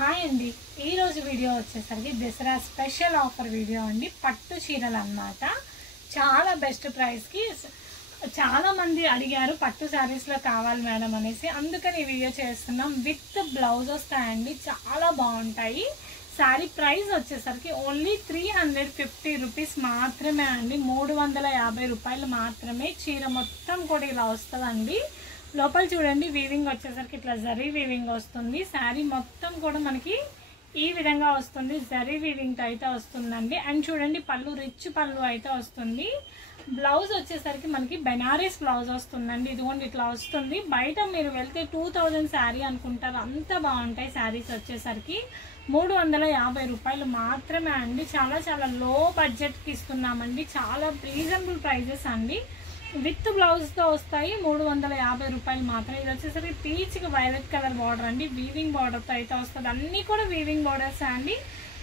Hi అండి, ఈరోజు video వచ్చేసరికి దసరా స్పెషల్ ఆఫర్ వీడియో అండి. పట్టు చీరలు అన్నమాట. చాలా బెస్ట్ ప్రైస్కి చాలా మంది అడిగారు పట్టు శారీస్లో కావాలి మేడం అనేసి, అందుకని ఈ వీడియో చేస్తున్నాం. విత్ బ్లౌజ్ వస్తాయండి, చాలా బాగుంటాయి. శారీ ప్రైస్ వచ్చేసరికి ఓన్లీ 350 రూపీస్ మాత్రమే అండి. 350 రూపాయలు మాత్రమే. చీర మొత్తం కూడా ఇలా వస్తుందండి. లోపల చూడండి, వీవింగ్ వచ్చేసరికి ఇట్లా జరీ వీవింగ్ వస్తుంది. శారీ మొత్తం కూడా మనకి ఈ విధంగా వస్తుంది. జరీ వీవింగ్ అయితే వస్తుందండి. అండ్ చూడండి, పళ్ళు రిచ్ పళ్ళు అయితే వస్తుంది. బ్లౌజ్ వచ్చేసరికి మనకి బెనారస్ బ్లౌజ్ వస్తుందండి. ఇదిగోండి ఇట్లా వస్తుంది. బయట మీరు వెళ్తే 2000 శారీ అనుకుంటారు, అంత బాగుంటాయి శారీస్. వచ్చేసరికి 350 రూపాయలు మాత్రమే అండి. చాలా చాలా లో బడ్జెట్కి ఇస్తున్నామండి. చాలా రీజనబుల్ ప్రైజెస్ అండి. విత్ బ్లౌజ్తో వస్తాయి. 350 రూపాయలు మాత్రమే. ఇది వచ్చేసరికి పీచ్కి వైలెట్ కలర్ బార్డర్ అండి. వీవింగ్ బార్డర్తో అయితే వస్తుంది. అన్నీ కూడా వీవింగ్ బార్డర్స్ అండి.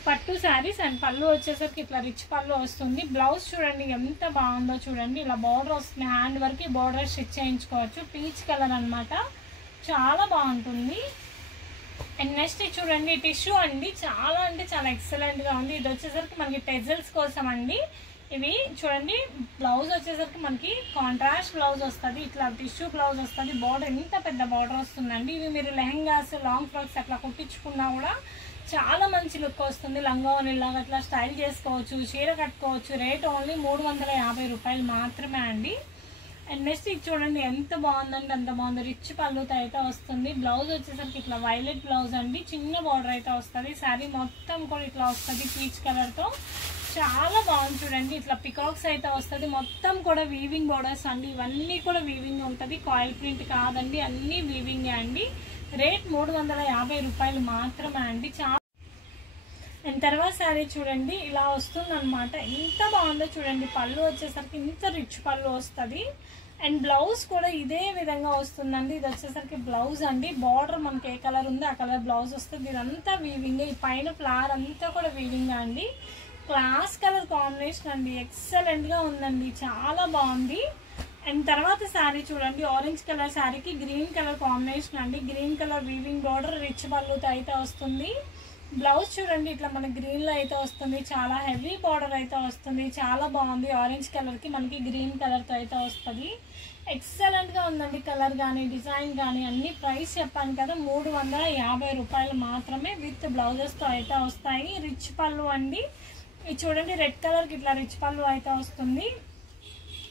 పట్టు శారీస్. అండ్ పళ్ళు వచ్చేసరికి ఇట్లా రిచ్ పళ్ళు వస్తుంది. బ్లౌజ్ చూడండి ఎంత బాగుందో చూడండి. ఇలా బార్డర్ వస్తుంది. హ్యాండ్ వరకు బార్డర్ స్టిచ్ చేయించుకోవచ్చు. పీచ్ కలర్ అనమాట. చాలా బాగుంటుంది. అండ్ నెక్స్ట్ చూడండి, టిష్యూ అండి. చాలా అంటే చాలా ఎక్సలెంట్గా ఉంది. ఇది వచ్చేసరికి మనకి టెజల్స్ కోసం అండి. ఇవి చూడండి, బ్లౌజ్ వచ్చేసరికి మనకి కాంట్రాస్ట్ బ్లౌజ్ వస్తుంది. ఇట్లా టిష్యూ బ్లౌజ్ వస్తుంది. బార్డర్ ఎంత పెద్ద బార్డర్ వస్తుందండి. ఇవి మీరు లెహంగాస్, లాంగ్ ఫ్రాక్స్ అట్లా కుట్టించుకున్నా కూడా చాలా మంచి లుక్ వస్తుంది. లంగావోనిలాగా అట్లా స్టైల్ చేసుకోవచ్చు, చీర కట్టుకోవచ్చు. రేట్ ఓన్లీ 350 రూపాయలు మాత్రమే అండి. అండ్ నెక్స్ట్ ఇది చూడండి ఎంత బాగుందండి, అంత బాగుంది. రిచ్ పళ్ళుతో అయితే వస్తుంది. బ్లౌజ్ వచ్చేసరికి ఇట్లా వైలెట్ బ్లౌజ్ అండి. చిన్న బార్డర్ అయితే వస్తుంది. శారీ మొత్తం కూడా ఇట్లా వస్తుంది పీచ్ కలర్తో. చాలా బాగుంది చూడండి. ఇట్లా పికాక్స్ అయితే వస్తుంది. మొత్తం కూడా వీవింగ్ బార్డర్స్ అండి. ఇవన్నీ కూడా వీవింగ్ ఉంటుంది. కాయిల్ ప్రింట్ కాదండి, అన్నీ వీవింగ్ అండి. రేట్ 350 రూపాయలు మాత్రమే అండి. చాలా. అండ్ తర్వాత శారీ చూడండి ఇలా వస్తుంది అనమాట. ఎంత బాగుందో చూడండి. పళ్ళు వచ్చేసరికి ఇంత రిచ్ పళ్ళు వస్తుంది. అండ్ బ్లౌజ్ కూడా ఇదే విధంగా వస్తుందండి. ఇది వచ్చేసరికి బ్లౌజ్ అండి. బార్డర్ మనకి ఏ కలర్ ఉందో ఆ కలర్ బ్లౌజ్ వస్తుంది. ఇదంతా వీవింగ్. ఈ పైన ఫ్లవర్ అంతా కూడా వీవింగ్ అండి. క్లాస్ కలర్ కాంబినేషన్ అండి. ఎక్సలెంట్గా ఉందండి, చాలా బాగుంది. అండ్ తర్వాత శారీ చూడండి, ఆరెంజ్ కలర్ శారీకి గ్రీన్ కలర్ కాంబినేషన్ అండి. Green colour weaving border rich పళ్ళుతో అయితే వస్తుంది. బ్లౌజ్ చూడండి ఇట్లా మన గ్రీన్లో అయితే వస్తుంది. చాలా హెవీ బార్డర్ అయితే వస్తుంది. చాలా బాగుంది. ఆరెంజ్ కలర్కి మనకి గ్రీన్ కలర్తో అయితే వస్తుంది. ఎక్సలెంట్గా ఉందండి. కలర్ కానీ డిజైన్ కానీ అన్ని. ప్రైస్ చెప్పాను కదా, 350 రూపాయలు మాత్రమే. విత్ బ్లౌజెస్తో అయితే వస్తాయి. రిచ్ పళ్ళు అండి. ఇది చూడండి, రెడ్ కలర్కి ఇట్లా రిచ్ పళ్ళు అయితే వస్తుంది.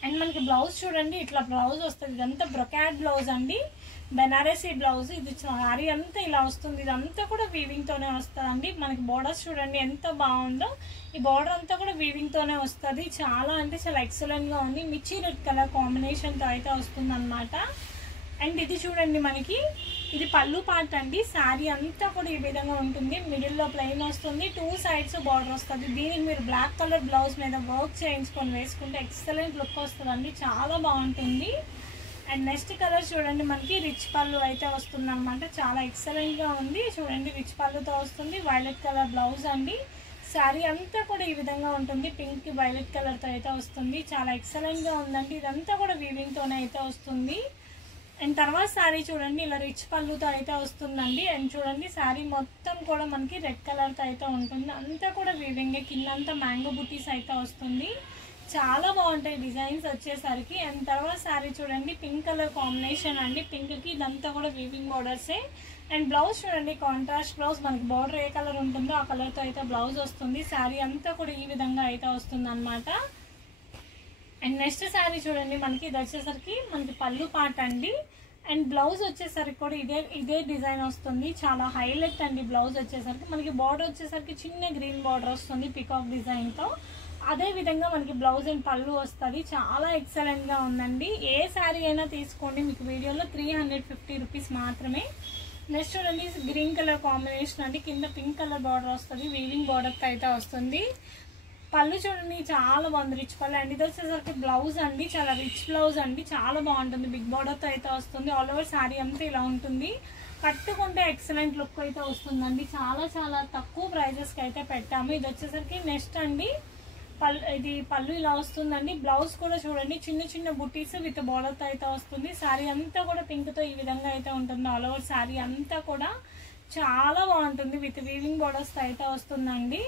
అండ్ మనకి బ్లౌజ్ చూడండి ఇట్లా బ్లౌజ్ వస్తుంది. ఇదంతా బ్రొకాడ్ బ్లౌజ్ అండి, బెనారసీ బ్లౌజ్. ఇది శారీ అంతా ఇలా వస్తుంది. ఇదంతా కూడా వీవింగ్తోనే వస్తుందండి. మనకి బోర్డర్స్ చూడండి ఎంత బాగుందో. ఈ బోర్డర్ అంతా కూడా వీవింగ్తోనే వస్తుంది. చాలా అంటే చాలా ఎక్సలెంట్గా ఉంది. మిర్చి రెడ్ కలర్ కాంబినేషన్తో అయితే వస్తుంది అనమాట. అండ్ ఇది చూడండి, మనకి ఇది పళ్ళు పార్ట్ అండి. శారీ అంతా కూడా ఈ విధంగా ఉంటుంది. మిడిల్లో ప్లెయిన్ వస్తుంది. 2 సైడ్స్ బార్డర్ వస్తుంది. దీనికి మీరు బ్లాక్ కలర్ బ్లౌజ్ మీద వర్క్ చేయించుకొని వేసుకుంటే ఎక్సలెంట్ లుక్ వస్తుందండి. చాలా బాగుంటుంది. అండ్ నెక్స్ట్ కలర్ చూడండి, మనకి రిచ్ పళ్ళు అయితే వస్తుంది అనమాట. చాలా ఎక్సలెంట్గా ఉంది. చూడండి రిచ్ పళ్ళుతో వస్తుంది. వైలెట్ కలర్ బ్లౌజ్ అండి. శారీ అంతా కూడా ఈ విధంగా ఉంటుంది. పింక్ వైలెట్ కలర్తో అయితే వస్తుంది. చాలా ఎక్సలెంట్గా ఉందండి. ఇదంతా కూడా వీవింగ్తోనే అయితే వస్తుంది. అండ్ తర్వాత శారీ చూడండి ఇలా రిచ్ పళ్ళుతో అయితే వస్తుందండి. అండ్ చూడండి శారీ మొత్తం కూడా మనకి రెడ్ కలర్తో అయితే ఉంటుంది. అంతా కూడా వీవింగ్. కిందంతా మ్యాంగో బుటీస్ అయితే వస్తుంది. చాలా బాగుంటాయి డిజైన్స్ వచ్చేసరికి. అండ్ తర్వాత శారీ చూడండి పింక్ కలర్ కాంబినేషన్ అండి. పింక్కి ఇదంతా కూడా వీవింగ్ బార్డర్సే. అండ్ బ్లౌజ్ చూడండి కాంట్రాస్ట్ బ్లౌజ్. మనకి బార్డర్ ఏ కలర్ ఉంటుందో ఆ కలర్తో అయితే బ్లౌజ్ వస్తుంది. శారీ అంతా కూడా ఈ విధంగా అయితే వస్తుంది అనమాట. అండ్ నెక్స్ట్ శారీ చూడండి, మనకి ఇది వచ్చేసరికి మనకి పళ్ళు పార్ట్ అండి. అండ్ బ్లౌజ్ వచ్చేసరికి కూడా ఇదే డిజైన్ వస్తుంది. చాలా హైలైట్ అండి. బ్లౌజ్ వచ్చేసరికి మనకి బార్డర్ వచ్చేసరికి చిన్న గ్రీన్ బార్డర్ వస్తుంది పికాక్ డిజైన్తో. అదే విధంగా మనకి బ్లౌజ్ అండ్ పళ్ళు వస్తుంది. చాలా ఎక్సలెంట్గా ఉందండి. ఏ శారీ అయినా తీసుకోండి, మీకు వీడియోలో 350 రూపీస్ మాత్రమే. నెక్స్ట్ చూడండి, గ్రీన్ కలర్ కాంబినేషన్ అండి. కింద పింక్ కలర్ బార్డర్ వస్తుంది. వీవింగ్ బార్డర్తో అయితే వస్తుంది. పళ్ళు చూడండి చాలా బాగుంది, రిచ్ పళ్ళు అండి. ఇది వచ్చేసరికి బ్లౌజ్ అండి. చాలా రిచ్ బ్లౌజ్ అండి. చాలా బాగుంటుంది. బిగ్ బార్డర్తో అయితే వస్తుంది. ఆల్ ఓవర్ శారీ అంతా ఇలా ఉంటుంది. కట్టుకుంటే ఎక్సలెంట్ లుక్ అయితే వస్తుందండి. చాలా చాలా తక్కువ ప్రైజెస్కి అయితే పెట్టాము. ఇది వచ్చేసరికి నెక్స్ట్ అండి ఇది పళ్ళు ఇలా వస్తుందండి. బ్లౌజ్ కూడా చూడండి చిన్న చిన్న బుటీస్ విత్ బార్డర్తో అయితే వస్తుంది. శారీ అంతా కూడా పింక్తో ఈ విధంగా అయితే ఉంటుంది. ఆల్ ఓవర్ శారీ అంతా కూడా చాలా బాగుంటుంది. విత్ వీవింగ్ బోర్డర్స్ అయితే వస్తుందండి.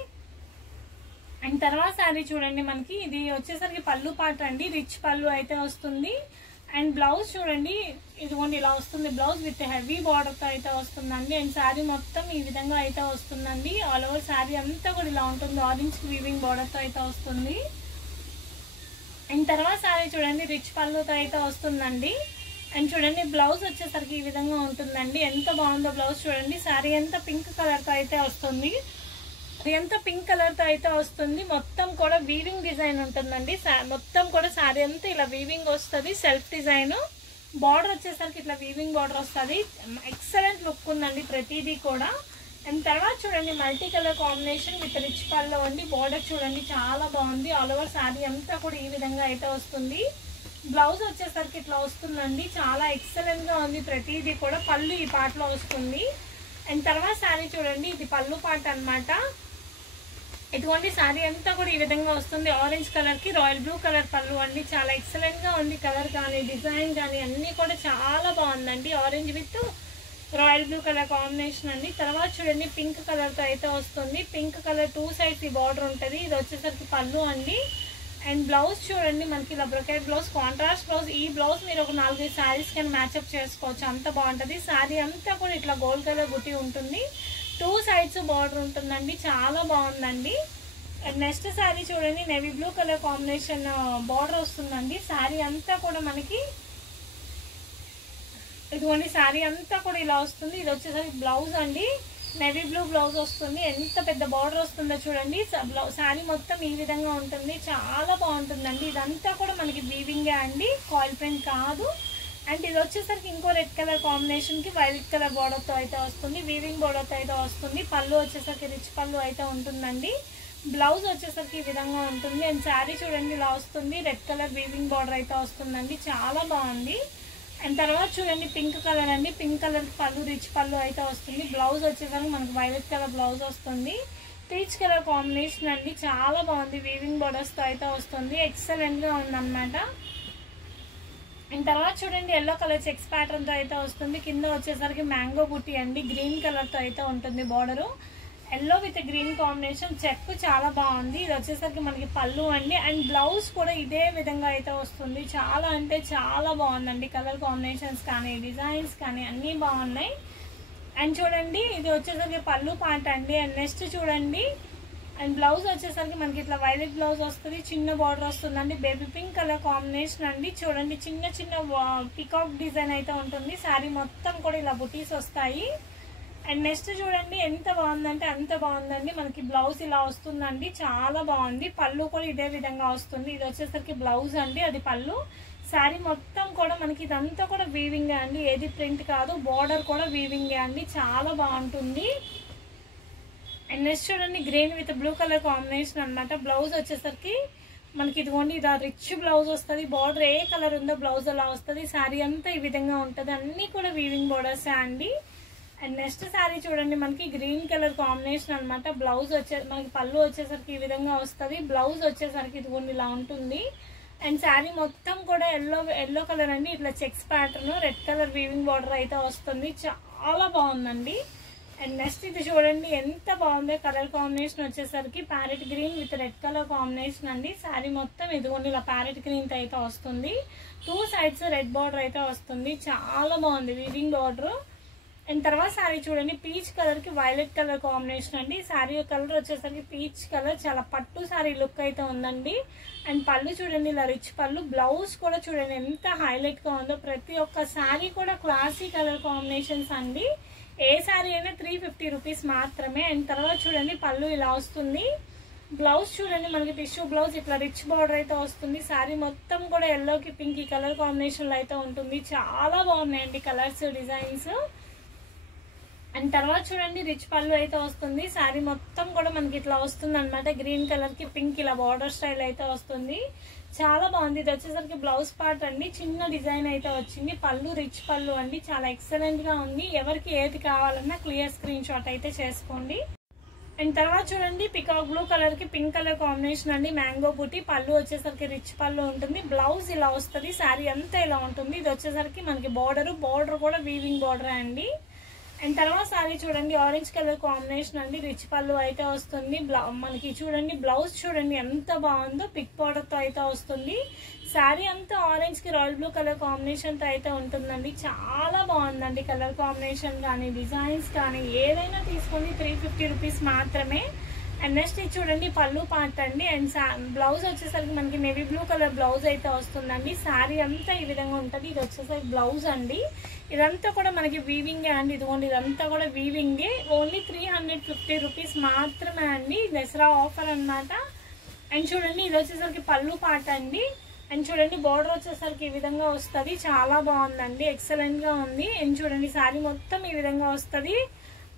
అండ్ తర్వాత శారీ చూడండి, మనకి ఇది వచ్చేసరికి పళ్ళు పాట అండి, రిచ్ పళ్ళు అయితే వస్తుంది. అండ్ బ్లౌజ్ చూడండి, ఇదిగోండి ఇలా వస్తుంది బ్లౌజ్ విత్ హెవీ బార్డర్ తో అయితే వస్తుందండి. అండ్ శారీ మొత్తం ఈ విధంగా అయితే వస్తుందండి. ఆల్ ఓవర్ శారీ అంతా కూడా ఇలా ఉంటుంది, ఆరెంజ్ వీవింగ్ బార్డర్ తో అయితే వస్తుంది. అండ్ తర్వాత శారీ చూడండి, రిచ్ పళ్ళుతో అయితే వస్తుందండి. అండ్ చూడండి బ్లౌజ్ వచ్చేసరికి ఈ విధంగా ఉంటుందండి. ఎంత బాగుందో బ్లౌజ్ చూడండి. శారీ అంతా పింక్ కలర్ తో అయితే వస్తుంది, ఎంత పింక్ కలర్ తో అయితే వస్తుంది. మొత్తం కూడా వీవింగ్ డిజైన్ ఉంటుందండి. మొత్తం కూడా శారీ అంతా ఇలా వీవింగ్ వస్తుంది, సెల్ఫ్ డిజైన్. బార్డర్ వచ్చేసరికి ఇట్లా వీవింగ్ బార్డర్ వస్తుంది. ఎక్సలెంట్ లుక్ ఉందండి ప్రతిదీ కూడా. అండ్ తర్వాత చూడండి multi colour combination with rich పళ్ళు అండి. బార్డర్ చూడండి చాలా బాగుంది. ఆల్ ఓవర్ శారీ అంతా కూడా ఈ విధంగా అయితే వస్తుంది. బ్లౌజ్ వచ్చేసరికి ఇట్లా వస్తుందండి. చాలా ఎక్సలెంట్ గా ఉంది ప్రతిదీ కూడా. పళ్ళు ఈ పాటలో వస్తుంది. అండ్ తర్వాత శారీ చూడండి, ఇది పళ్ళు పాట అన్నమాట. ఇటువంటి శారీ అంతా కూడా ఈ విధంగా వస్తుంది. ఆరెంజ్ కలర్ కి రాయల్ బ్లూ కలర్ పళ్ళు అండి. చాలా ఎక్సలెంట్ గా ఉంది. కలర్ కానీ డిజైన్ కానీ అన్ని కూడా చాలా బాగుందండి. Orange with royal blue colour combination అండి. తర్వాత చూడండి పింక్ కలర్ తో అయితే వస్తుంది. పింక్ కలర్ 2 సైడ్స్ ఈ బార్డర్ ఉంటుంది. ఇది వచ్చేసరికి పళ్ళు అండి. అండ్ బ్లౌజ్ చూడండి, మనకి ఇలా బ్రొకెట్ బ్లౌజ్, కాంట్రాస్ట్ బ్లౌజ్. ఈ బ్లౌజ్ మీరు ఒక 4-5 శారీస్ కానీ మ్యాచ్అప్ చేసుకోవచ్చు, అంత బాగుంటుంది. శారీ అంతా కూడా ఇట్లా గోల్డ్ కలర్ బుట్టి ఉంటుంది. 2 సైడ్స్ బార్డర్ ఉంటుందండి. చాలా బాగుందండి. అండ్ నెక్స్ట్ శారీ చూడండి, navy blue colour combination border వస్తుందండి. శారీ అంతా కూడా మనకి ఇదిగోండి శారీ అంతా కూడా ఇలా వస్తుంది. ఇది వచ్చేసరికి బ్లౌజ్ అండి, నేవీ బ్లూ బ్లౌజ్ వస్తుంది. ఎంత పెద్ద బార్డర్ వస్తుందో చూడండి. శారీ మొత్తం ఈ విధంగా ఉంటుంది. చాలా బాగుంటుందండి. ఇదంతా కూడా మనకి వీవింగే అండి, కాయిల్ ప్రింట్ కాదు. అండ్ ఇది వచ్చేసరికి ఇంకో రెడ్ కలర్ కాంబినేషన్ కి వైలెట్ కలర్ బార్డర్ తో అయితే వస్తుంది, వీవింగ్ బార్డర్ తో అయితే వస్తుంది. పళ్ళు వచ్చేసరికి రిచ్ పళ్ళు అయితే ఉంటుందండి. బ్లౌజ్ వచ్చేసరికి ఈ విధంగా ఉంటుంది. అండ్ శారీ చూడండి ఇలా వస్తుంది, రెడ్ కలర్ వీవింగ్ బార్డర్ అయితే వస్తుందండి. చాలా బాగుంది. అండ్ తర్వాత చూడండి పింక్ కలర్ అండి, పింక్ కలర్ పళ్ళు రిచ్ పళ్ళు అయితే వస్తుంది. బ్లౌజ్ వచ్చేసరికి మనకు వైలెట్ కలర్ బ్లౌజ్ వస్తుంది. పీచ్ కలర్ కాంబినేషన్ అండి. చాలా బాగుంది. వీవింగ్ బోర్డర్స్ తో అయితే వస్తుంది. ఎక్సలెంట్ గా ఉందన్నమాట. అండ్ తర్వాత చూడండి ఎల్లో కలర్ చెక్స్ ప్యాటర్న్ తో అయితే వస్తుంది. కింద వచ్చేసరికి మ్యాంగో బుట్టి అండి, గ్రీన్ కలర్ తో అయితే ఉంటుంది border. Yellow with green combination. Check చాలా బాగుంది. ఇది వచ్చేసరికి మనకి పళ్ళు అండి. అండ్ బ్లౌజ్ కూడా ఇదే విధంగా అయితే వస్తుంది. చాలా అంటే చాలా బాగుందండి. కలర్ కాంబినేషన్స్ కానీ డిజైన్స్ కానీ అన్నీ బాగున్నాయి. అండ్ చూడండి ఇది వచ్చేసరికి పళ్ళు పాట అండి. అండ్ నెక్స్ట్ చూడండి, అండ్ బ్లౌజ్ వచ్చేసరికి మనకి ఇట్లా వైలెట్ బ్లౌజ్ వస్తుంది, చిన్న బార్డర్ వస్తుందండి. బేబీ పింక్ కలర్ కాంబినేషన్ అండి. చూడండి చిన్న చిన్న పికాక్ డిజైన్ అయితే ఉంటుంది. శారీ మొత్తం కూడా ఇలా బుటీస్ వస్తాయి. అండ్ నెక్స్ట్ చూడండి ఎంత బాగుందంటే అంత బాగుందండి. మనకి బ్లౌజ్ ఇలా వస్తుందండి. చాలా బాగుంది. పళ్ళు కూడా ఇదే విధంగా వస్తుంది. ఇది వచ్చేసరికి బ్లౌజ్ అండి, అది పళ్ళు. శారీ మొత్తం కూడా మనకి ఇదంతా కూడా వీవింగ్ అండి, ఏది ప్రింట్ కాదు. బార్డర్ కూడా వీవింగ్ అండి. చాలా బాగుంటుంది. అండ్ నెక్స్ట్ చూడండి green with blue colour combination అన్నమాట. బ్లౌజ్ వచ్చేసరికి మనకి ఇదిగోండి ఇలా రిచ్ బ్లౌజ్ వస్తుంది. బార్డర్ ఏ కలర్ ఉందో బ్లౌజ్ అలా వస్తుంది. శారీ అంతా ఈ విధంగా ఉంటుంది. అన్ని కూడా వీవింగ్ బార్డర్స్ అండి. అండ్ నెక్స్ట్ శారీ చూడండి మనకి గ్రీన్ కలర్ కాంబినేషన్ అన్నమాట. బ్లౌజ్ మనకి పళ్ళు వచ్చేసరికి ఈ విధంగా వస్తుంది. బ్లౌజ్ వచ్చేసరికి ఇదిగోండి ఇలా ఉంటుంది. అండ్ శారీ మొత్తం కూడా ఎల్లో కలర్ అండి, ఇట్లా checks pattern, red colour weaving border అయితే వస్తుంది. చాలా బాగుందండి. అండ్ నెక్స్ట్ ఇది చూడండి ఎంత బాగుందో. కలర్ కాంబినేషన్ వచ్చేసరికి parrot green with red colour combination అండి. శారీ మొత్తం ఇదిగోండి ఇలా ప్యారెట్ గ్రీన్ అయితే వస్తుంది. 2 సైడ్స్ రెడ్ బార్డర్ అయితే వస్తుంది. చాలా బాగుంది వీవింగ్ బార్డర్. అండ్ తర్వాత శారీ చూడండి పీచ్ కలర్ కి వైలెట్ కలర్ కాంబినేషన్ అండి. శారీ కలర్ వచ్చేసరికి పీచ్ కలర్, చాలా పట్టు శారీ లుక్ అయితే ఉందండి. అండ్ పళ్ళు చూడండి ఇలా రిచ్ పళ్ళు. బ్లౌజ్ కూడా చూడండి ఎంత హైలైట్ గా ఉందో. ప్రతి ఒక్క శారీ కూడా క్లాసీ కలర్ కాంబినేషన్స్ అండి. ఏ శారీ అయినా 350 రూపీస్ మాత్రమే. అండ్ తర్వాత చూడండి పళ్ళు ఇలా వస్తుంది. బ్లౌజ్ చూడండి మనకి టిష్యూ బ్లౌజ్, ఇట్లా రిచ్ బార్డర్ అయితే వస్తుంది. శారీ మొత్తం కూడా ఎల్లోకి పింక్ కలర్ కాంబినేషన్ లో అయితే ఉంటుంది. చాలా బాగున్నాయండి కలర్స్, డిజైన్స్. అండ్ తర్వాత చూడండి రిచ్ పళ్ళు అయితే వస్తుంది. శారీ మొత్తం కూడా మనకి ఇట్లా వస్తుంది అనమాట. గ్రీన్ కలర్ కి పింక్ ఇలా బార్డర్ స్టైల్ అయితే వస్తుంది. చాలా బాగుంది. ఇది వచ్చేసరికి బ్లౌజ్ పార్ట్ అండి, చిన్న డిజైన్ అయితే వచ్చింది. పళ్ళు రిచ్ పళ్ళు అండి. చాలా ఎక్సలెంట్ గా ఉంది. ఎవరికి ఏది కావాలన్నా క్లియర్ స్క్రీన్ షాట్ అయితే చేసుకోండి. అండ్ తర్వాత చూడండి పికాక్ బ్లూ కలర్ కి పింక్ కలర్ కాంబినేషన్ అండి. మ్యాంగో బూటీ. పళ్ళు వచ్చేసరికి రిచ్ పళ్ళు ఉంటుంది. బ్లౌజ్ ఇలా వస్తుంది. శారీ అంతా ఇలా ఉంటుంది. ఇది వచ్చేసరికి మనకి బార్డర్ కూడా వీవింగ్ బార్డర్ అండి. అండ్ తర్వాత సారీ చూడండి ఆరెంజ్ కలర్ కాంబినేషన్ అండి, రిచ్ పళ్ళు అయితే వస్తుంది. మనకి చూడండి బ్లౌజ్ చూడండి ఎంత బాగుందో, పిక్ బార్డర్ తో అయితే వస్తుంది. శారీ అంతా ఆరెంజ్ కి రాయల్ బ్లూ కలర్ కాంబినేషన్ తో అయితే ఉంటుందండి. చాలా బాగుందండి కలర్ కాంబినేషన్ కానీ డిజైన్స్ కానీ ఏదైనా తీసుకోండి 350 రూపీస్ మాత్రమే. అండ్ నెక్స్ట్ ఇది చూడండి పళ్ళు పార్ట్ అండి. అండ్ బ్లౌజ్ వచ్చేసరికి మనకి నేవీ బ్లూ కలర్ బ్లౌజ్ అయితే వస్తుందండి. శారీ అంతా ఈ విధంగా ఉంటుంది. ఇది వచ్చేసరికి బ్లౌజ్ అండి. ఇదంతా కూడా మనకి వీవింగే అండి. ఇదిగోండి ఇదంతా కూడా వీవింగే. ఓన్లీ 350 రూపీస్ మాత్రమే అండి, దసరా ఆఫర్ అన్నమాట. అండ్ చూడండి ఇది వచ్చేసరికి పళ్ళు పార్ట్ అండి. అండ్ చూడండి బార్డర్ వచ్చేసరికి ఈ విధంగా వస్తుంది. చాలా బాగుందండి, ఎక్సలెంట్ గా ఉంది. అండ్ చూడండి శారీ మొత్తం ఈ విధంగా వస్తుంది.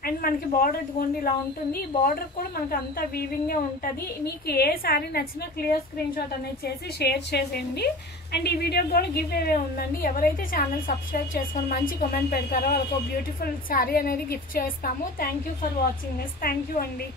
అండ్ మనకి బార్డర్ ఇదిగోండి ఇలా ఉంటుంది. బార్డర్ కూడా మనకి అంతా వీవింగ్ ఉంటుంది. మీకు ఏ శారీ నచ్చినా క్లియర్ స్క్రీన్ షాట్ అనేది చేసి షేర్ చేసేయండి. అండ్ ఈ వీడియో కూడా గివ్ అవే ఉందండి. ఎవరైతే ఛానల్ సబ్స్క్రైబ్ చేసుకొని మంచి కామెంట్ పెడతారో వాళ్ళకి బ్యూటిఫుల్ శారీ అనేది గిఫ్ట్ చేస్తాము. Thank you for watching this. Thank you అండి.